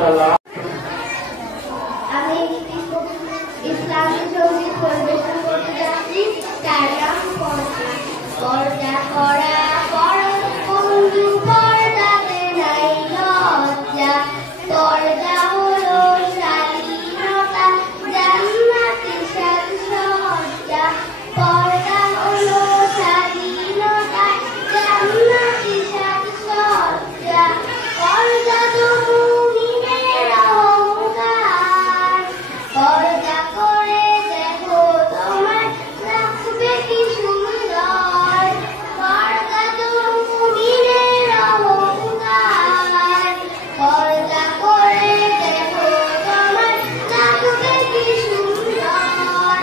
মাশাআল্লাহ। আমি ইসলামী সঙ্গীত পরিবেশন করতে যাচ্ছি। তার নাম পর্দা। পর্দা করা ফরজ বন্ধু, পর্দাতে নাই লজ্জা। পর্দা হলো স্বাধীনতা, জান্নাতি সাজসজ্জা। পর্দা হলো স্বাধীনতা, জান্নাতি সাজসজ্জা। পর্দা তো মুমিনের অহংকার। পর্দা করে দেখো তোমার রাখবে কি সুন্দর। পর্দা তো মুমিনের অহংকার। পর্দা করে দেখো তোমার রাখবে কি সুন্দর।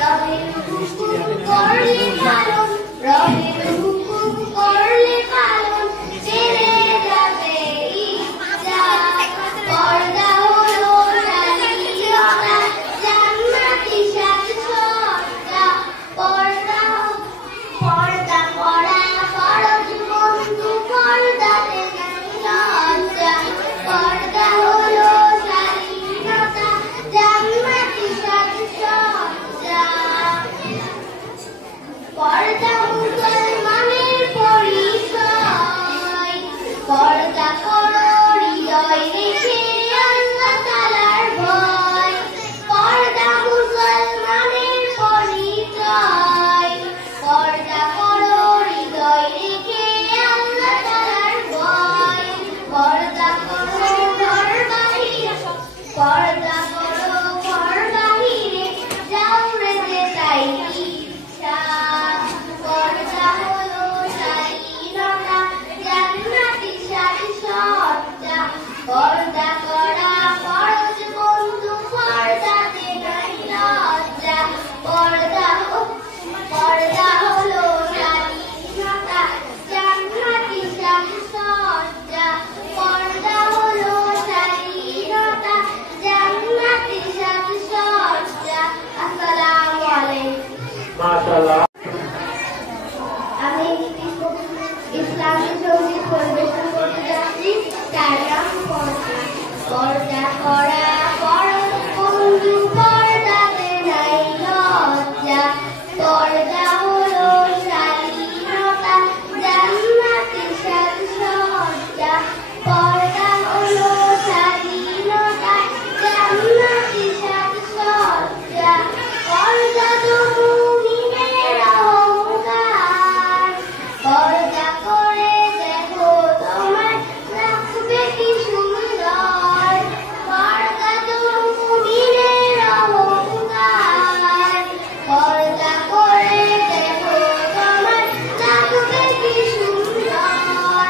রবের হুকুম করলে পালন, রবের হুকুম করলে পালন, ছেড়ে যাবে ইজ্জত। পর্দা হলো স্বাধীনতা, জান্নাতি সাজসজ্জা। পর্দা পর্দা করা ফরজ বন্ধু, পর্দাতে নাই লজ্জা। পর্দা হলো স্বাধীনতা, জান্নাতি সাজসজ্জা। পর্দা মুসলমানের পরিচয়। পর্দা করো হৃদয় রেখে আল্লাহ তাআলার ভয়। পর্দা মুসলমানের পরিচয়। পর্দা করো হৃদয় রেখে আল্লাহ তাআলার ভয়। পর্দা করো ঘর বাহিরে, পর্দা করো ঘর বাহিরে, যাও রে যেটাই ইচ্ছা। পর্দা হলো স্বাধীনতা, জান্নাতি সাজসজ্জা। পর্দা করা ফরজ বন্ধু, পর্দাতে নাই লজ্জা। পর্দা হলো স্বাধীনতা, জান্নাতি সাজসজ্জা। পর্দা হলো স্বাধীনতা, জান্নাতি সাজসজ্জা। আসসালামু আলাইকুম। মাশাআল্লাহ। আমি ইসলামী সঙ্গীত পরিবেশন করতে যাচ্ছি। তার নাম পর্দা। পর্দা করা ফরজ বন্ধু, পর্দাতে নাই লজ্জা। পর্দা হলো স্বাধীনতা, জান্নাতি সাজসজ্জা। পর্দা হলো স্বাধীনতা, জান্নাতি সাজসজ্জা। পর্দা তো মুমিনের অহংকার। পর্দা করে দেখো তোমার রাখবে কি সুন্দর। পর্দা তো মুমিনের অহংকার। পর্দা করে দেখো তোমার রাখবে কি সুন্দর।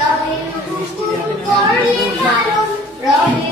রবের হুকুম করলে পালন, রবের